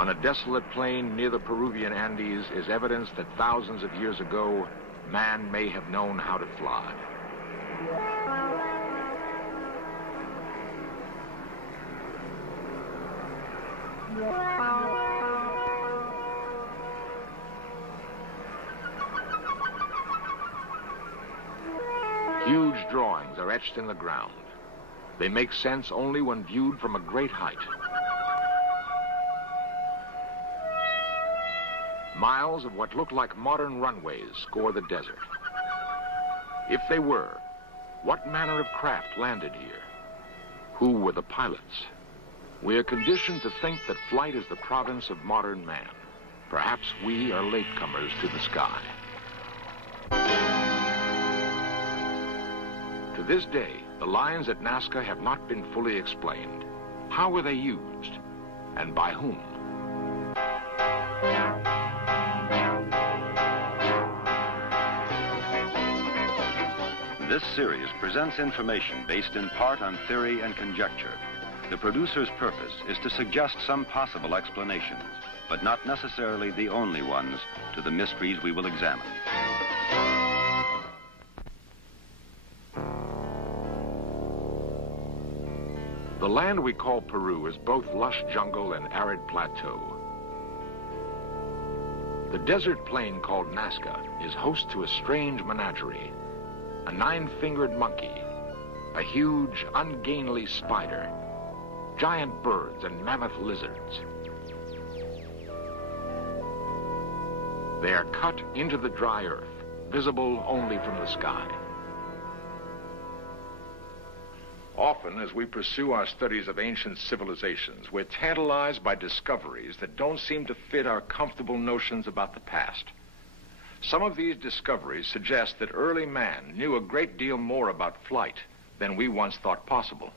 On a desolate plain near the Peruvian Andes is evidence that thousands of years ago, man may have known how to fly. Huge drawings are etched in the ground. They make sense only when viewed from a great height. Miles of what look like modern runways score the desert. If they were, what manner of craft landed here? Who were the pilots? We are conditioned to think that flight is the province of modern man. Perhaps we are latecomers to the sky. To this day, the lines at Nazca have not been fully explained. How were they used? And by whom? This series presents information based in part on theory and conjecture. The producer's purpose is to suggest some possible explanations, but not necessarily the only ones, to the mysteries we will examine. The land we call Peru is both lush jungle and arid plateau. The desert plain called Nazca is host to a strange menagerie. A 9-fingered monkey, a huge, ungainly spider, giant birds and mammoth lizards. They are cut into the dry earth, visible only from the sky. Often, as we pursue our studies of ancient civilizations, we're tantalized by discoveries that don't seem to fit our comfortable notions about the past. Some of these discoveries suggest that early man knew a great deal more about flight than we once thought possible.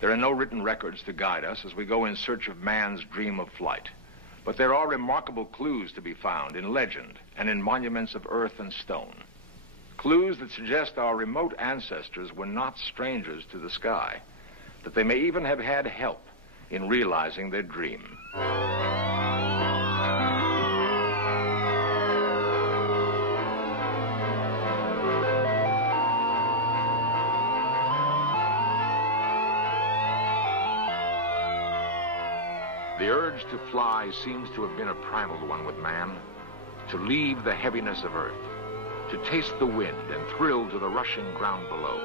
There are no written records to guide us as we go in search of man's dream of flight. But there are remarkable clues to be found in legend and in monuments of earth and stone. Clues that suggest our remote ancestors were not strangers to the sky, that they may even have had help in realizing their dream. The urge to fly seems to have been a primal one with man, to leave the heaviness of earth, to taste the wind and thrill to the rushing ground below.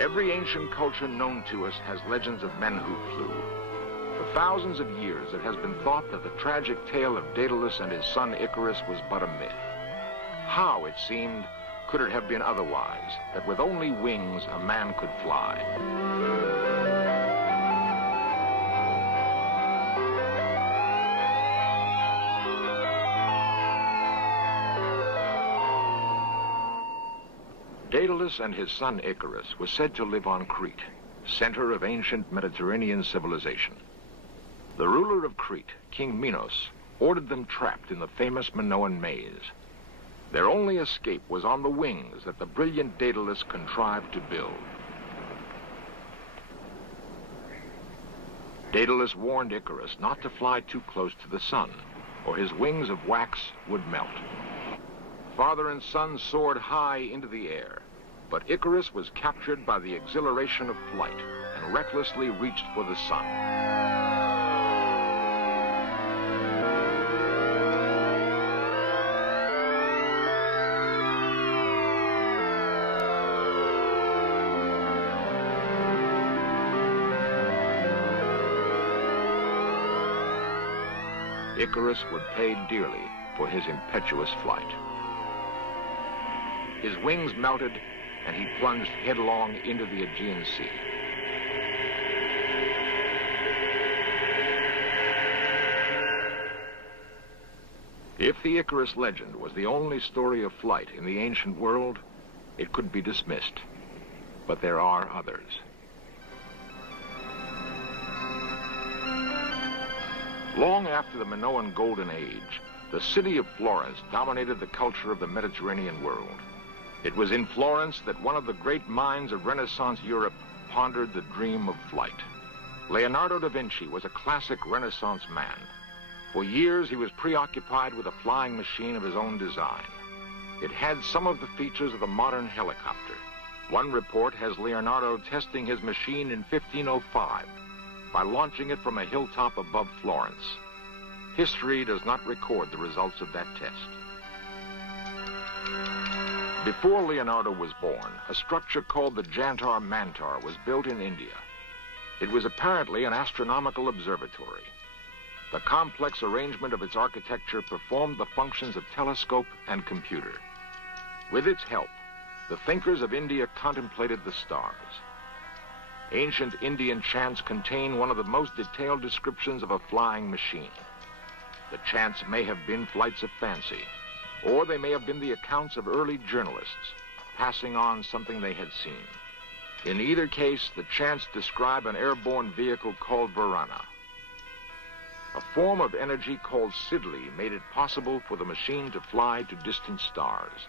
Every ancient culture known to us has legends of men who flew. For thousands of years, it has been thought that the tragic tale of Daedalus and his son Icarus was but a myth. How, it seemed, could it have been otherwise, that with only wings a man could fly? Daedalus and his son Icarus were said to live on Crete, center of ancient Mediterranean civilization. The ruler of Crete, King Minos, ordered them trapped in the famous Minoan maze. Their only escape was on the wings that the brilliant Daedalus contrived to build. Daedalus warned Icarus not to fly too close to the sun, or his wings of wax would melt. Father and son soared high into the air, but Icarus was captured by the exhilaration of flight and recklessly reached for the sun. Icarus would pay dearly for his impetuous flight. His wings melted, and he plunged headlong into the Aegean Sea. If the Icarus legend was the only story of flight in the ancient world, it could be dismissed. But there are others. Long after the Minoan Golden Age, the city of Florence dominated the culture of the Mediterranean world. It was in Florence that one of the great minds of Renaissance Europe pondered the dream of flight. Leonardo da Vinci was a classic Renaissance man. For years, he was preoccupied with a flying machine of his own design. It had some of the features of the modern helicopter. One report has Leonardo testing his machine in 1505 by launching it from a hilltop above Florence. History does not record the results of that test. Before Leonardo was born, a structure called the Jantar Mantar was built in India. It was apparently an astronomical observatory. The complex arrangement of its architecture performed the functions of telescope and computer. With its help, the thinkers of India contemplated the stars. Ancient Indian chants contain one of the most detailed descriptions of a flying machine. The chants may have been flights of fancy, or they may have been the accounts of early journalists passing on something they had seen. In either case, the chants describe an airborne vehicle called Varana. A form of energy called Sidli made it possible for the machine to fly to distant stars.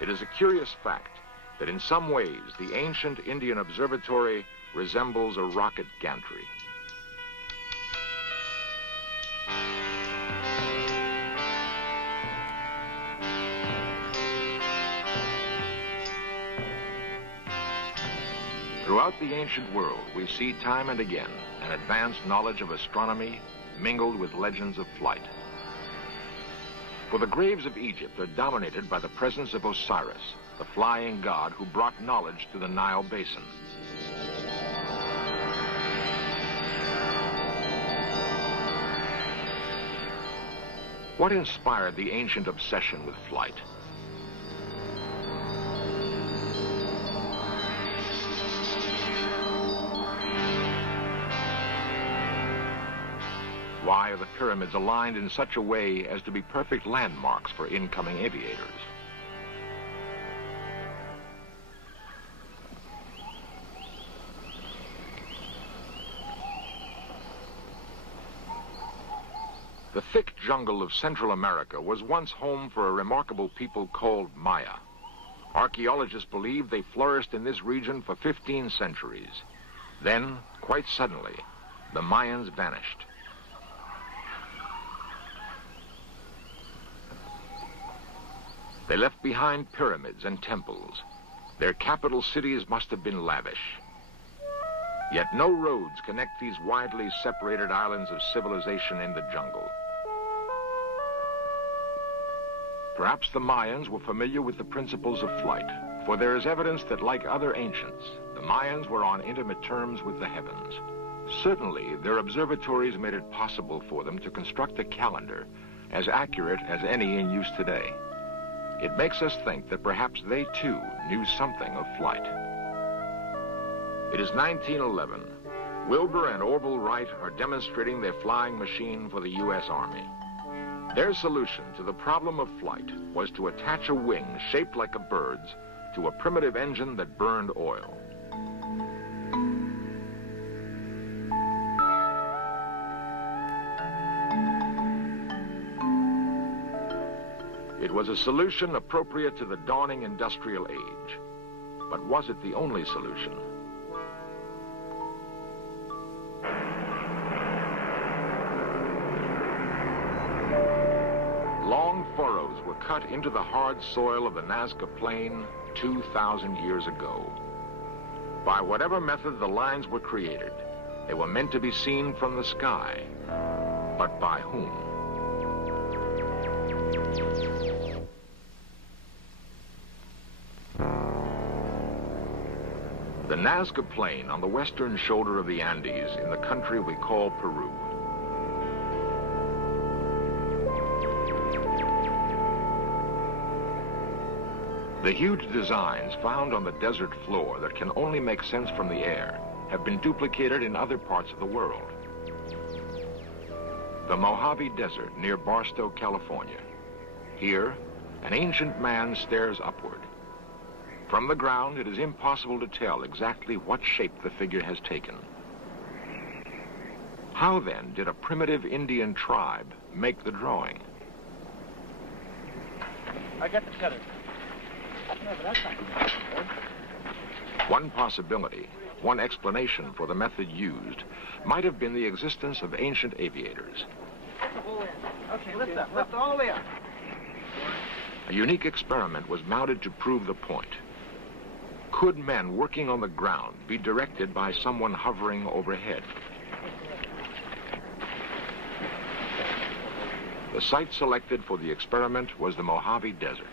It is a curious fact that in some ways the ancient Indian observatory resembles a rocket gantry. Throughout the ancient world, we see time and again an advanced knowledge of astronomy mingled with legends of flight. For the graves of Egypt are dominated by the presence of Osiris, the flying god who brought knowledge to the Nile basin. What inspired the ancient obsession with flight? Why are the pyramids aligned in such a way as to be perfect landmarks for incoming aviators? The thick jungle of Central America was once home for a remarkable people called Maya. Archaeologists believe they flourished in this region for 15 centuries. Then, quite suddenly, the Mayans vanished. They left behind pyramids and temples. Their capital cities must have been lavish. Yet no roads connect these widely separated islands of civilization in the jungle. Perhaps the Mayans were familiar with the principles of flight, for there is evidence that, like other ancients, the Mayans were on intimate terms with the heavens. Certainly, their observatories made it possible for them to construct a calendar as accurate as any in use today. It makes us think that perhaps they, too, knew something of flight. It is 1911. Wilbur and Orville Wright are demonstrating their flying machine for the U.S. Army. Their solution to the problem of flight was to attach a wing shaped like a bird's to a primitive engine that burned oil. It was a solution appropriate to the dawning industrial age. But was it the only solution? Long furrows were cut into the hard soil of the Nazca Plain 2,000 years ago. By whatever method the lines were created, they were meant to be seen from the sky. But by whom? The Nazca Plain on the western shoulder of the Andes in the country we call Peru. The huge designs found on the desert floor that can only make sense from the air have been duplicated in other parts of the world. The Mojave Desert near Barstow, California. Here, an ancient man stares upward. From the ground, it is impossible to tell exactly what shape the figure has taken. How then did a primitive Indian tribe make the drawing? I got the tether. No, but that's not good. One possibility, one explanation for the method used, might have been the existence of ancient aviators. Okay, lift up. Lift all the way up. A unique experiment was mounted to prove the point. Could men working on the ground be directed by someone hovering overhead? The site selected for the experiment was the Mojave Desert.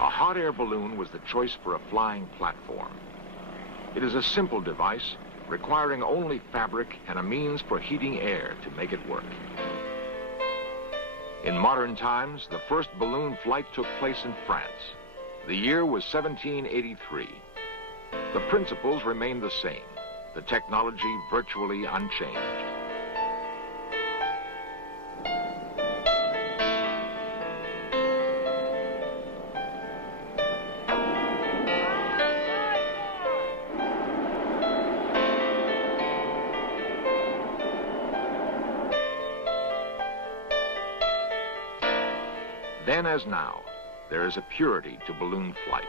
A hot air balloon was the choice for a flying platform. It is a simple device requiring only fabric and a means for heating air to make it work. In modern times, the first balloon flight took place in France. The year was 1783. The principles remained the same, the technology virtually unchanged. Then as now, there is a purity to balloon flight,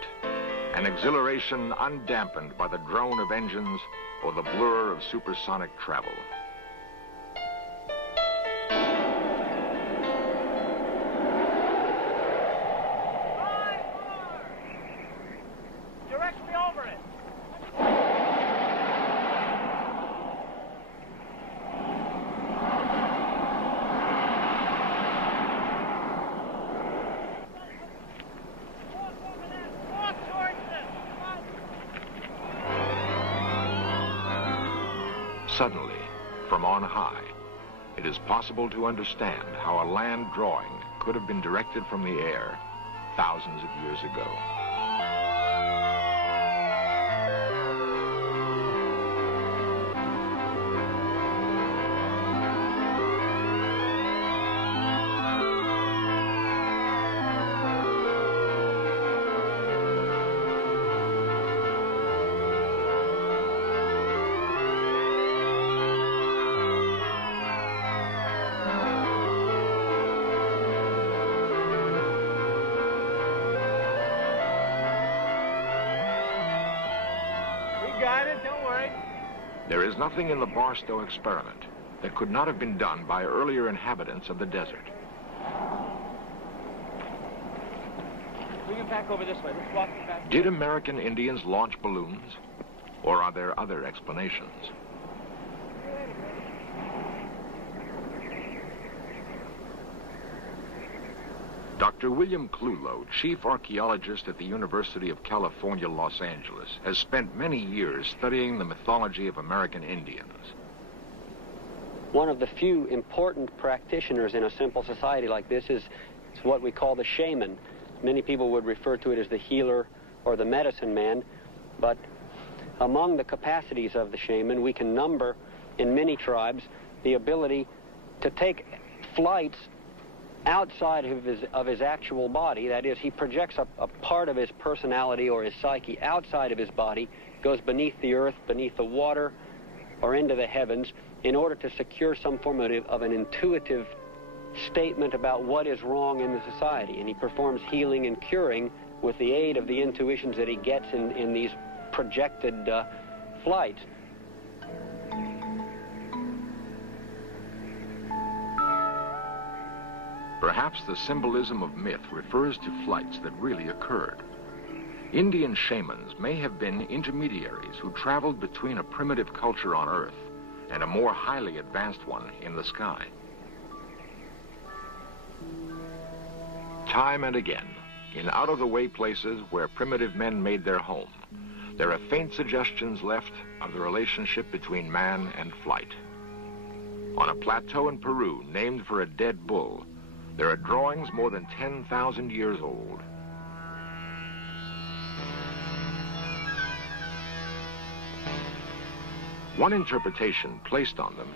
an exhilaration undampened by the drone of engines or the blur of supersonic travel. Directly over it. Suddenly, from on high, it is possible to understand how a land drawing could have been directed from the air thousands of years ago. Got it, don't worry. There is nothing in the Barstow experiment that could not have been done by earlier inhabitants of the desert. We can back over this way. Let's walk back. Did American Indians launch balloons? Or are there other explanations? Dr. William Clulow, chief archaeologist at the University of California, Los Angeles, has spent many years studying the mythology of American Indians. One of the few important practitioners in a simple society like this is what we call the shaman. Many people would refer to it as the healer or the medicine man, but among the capacities of the shaman, we can number in many tribes the ability to take flights outside of his actual body. That is, he projects a part of his personality or his psyche outside of his body, goes beneath the earth, beneath the water, or into the heavens in order to secure some form of an intuitive statement about what is wrong in the society. And he performs healing and curing with the aid of the intuitions that he gets in these projected flights. Perhaps the symbolism of myth refers to flights that really occurred. Indian shamans may have been intermediaries who traveled between a primitive culture on Earth and a more highly advanced one in the sky. Time and again, in out-of-the-way places where primitive men made their home, there are faint suggestions left of the relationship between man and flight. On a plateau in Peru named for a dead bull, there are drawings more than 10,000 years old. One interpretation placed on them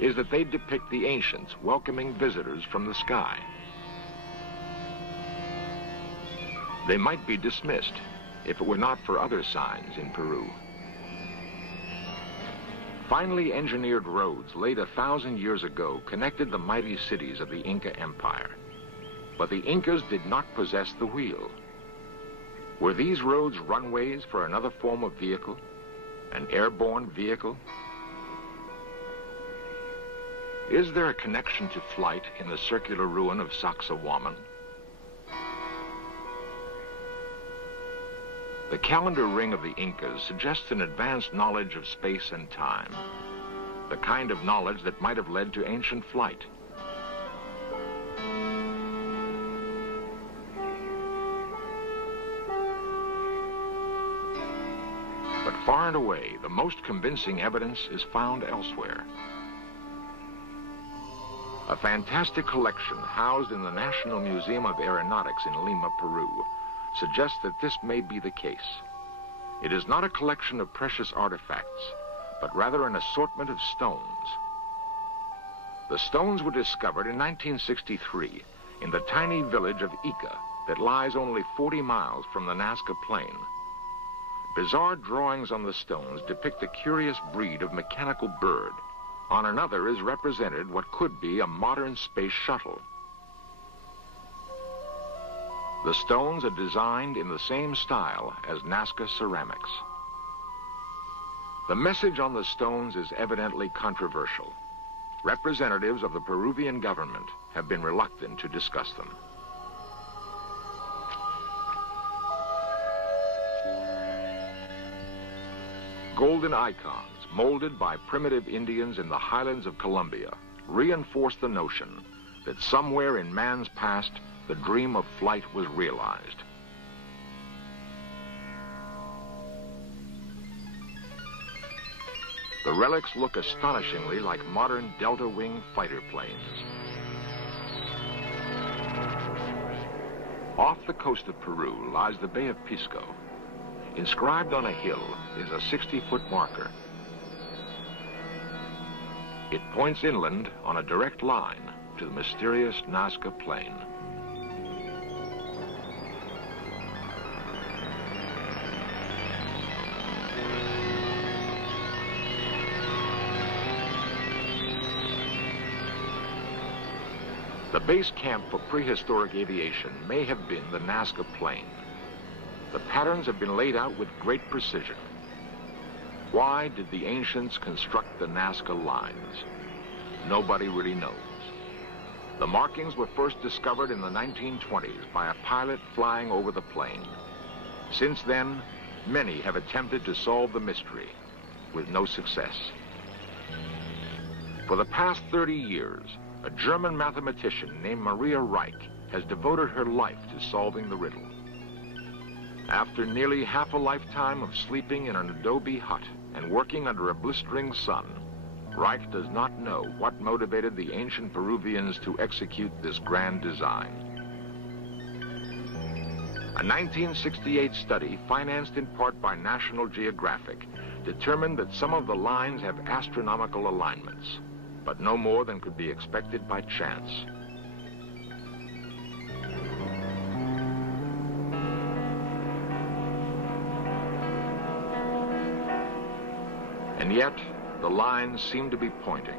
is that they depict the ancients welcoming visitors from the sky. They might be dismissed if it were not for other signs in Peru. Finely engineered roads laid 1,000 years ago connected the mighty cities of the Inca Empire. But the Incas did not possess the wheel. Were these roads runways for another form of vehicle? An airborne vehicle? Is there a connection to flight in the circular ruin of Sacsayhuaman? The calendar ring of the Incas suggests an advanced knowledge of space and time, the kind of knowledge that might have led to ancient flight. But far and away, the most convincing evidence is found elsewhere. A fantastic collection housed in the National Museum of Aeronautics in Lima, Peru, suggests that this may be the case. It is not a collection of precious artifacts, but rather an assortment of stones. The stones were discovered in 1963 in the tiny village of Ica that lies only 40 miles from the Nazca Plain. Bizarre drawings on the stones depict a curious breed of mechanical bird. On another is represented what could be a modern space shuttle. The stones are designed in the same style as Nazca ceramics. The message on the stones is evidently controversial. Representatives of the Peruvian government have been reluctant to discuss them. Golden icons, molded by primitive Indians in the highlands of Colombia, reinforce the notion that somewhere in man's past, the dream of flight was realized. The relics look astonishingly like modern delta-wing fighter planes. Off the coast of Peru lies the Bay of Pisco. Inscribed on a hill is a 60-foot marker. It points inland on a direct line to the mysterious Nazca Plain. The base camp for prehistoric aviation may have been the Nazca Plain. The patterns have been laid out with great precision. Why did the ancients construct the Nazca lines? Nobody really knows. The markings were first discovered in the 1920s by a pilot flying over the plain. Since then, many have attempted to solve the mystery, with no success. For the past 30 years, a German mathematician named Maria Reich has devoted her life to solving the riddle. After nearly half a lifetime of sleeping in an adobe hut and working under a blistering sun, Reich does not know what motivated the ancient Peruvians to execute this grand design. A 1968 study, financed in part by National Geographic, determined that some of the lines have astronomical alignments, but no more than could be expected by chance. And yet, the lines seem to be pointing.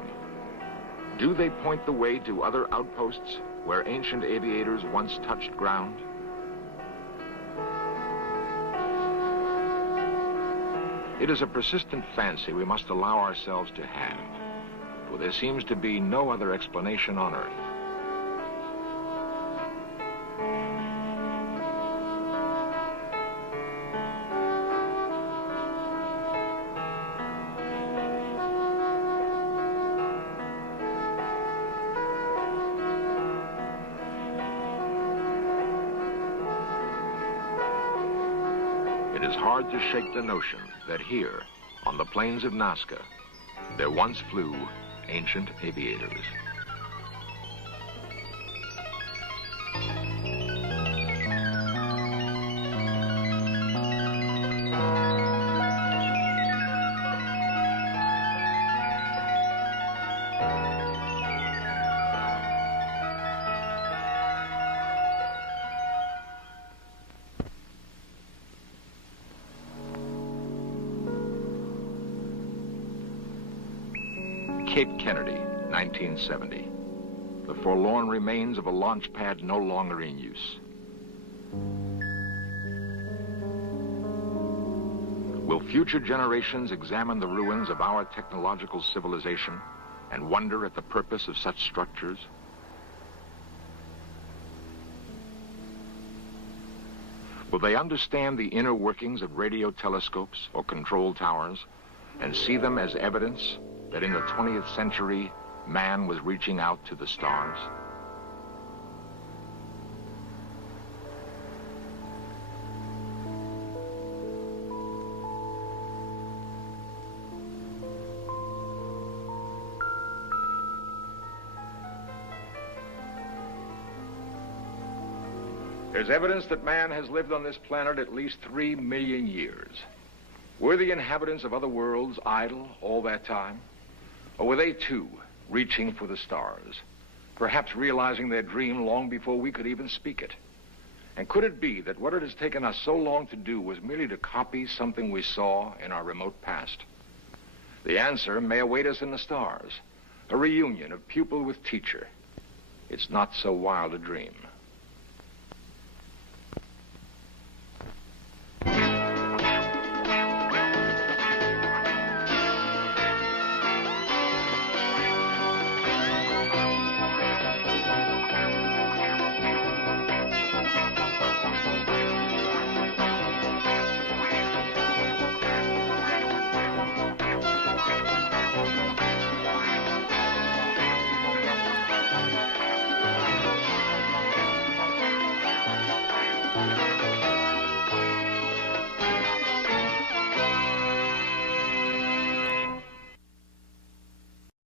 Do they point the way to other outposts where ancient aviators once touched ground? It is a persistent fancy we must allow ourselves to have, for there seems to be no other explanation on Earth. It is hard to shake the notion that here, on the plains of Nazca, there once flew ancient aviators. Cape Kennedy, 1970. The forlorn remains of a launch pad no longer in use. Will future generations examine the ruins of our technological civilization and wonder at the purpose of such structures? Will they understand the inner workings of radio telescopes or control towers and see them as evidence that in the 20th century, man was reaching out to the stars? There's evidence that man has lived on this planet at least 3 million years. Were the inhabitants of other worlds idle all that time? Or were they, too, reaching for the stars, perhaps realizing their dream long before we could even speak it? And could it be that what it has taken us so long to do was merely to copy something we saw in our remote past? The answer may await us in the stars, a reunion of pupil with teacher. It's not so wild a dream.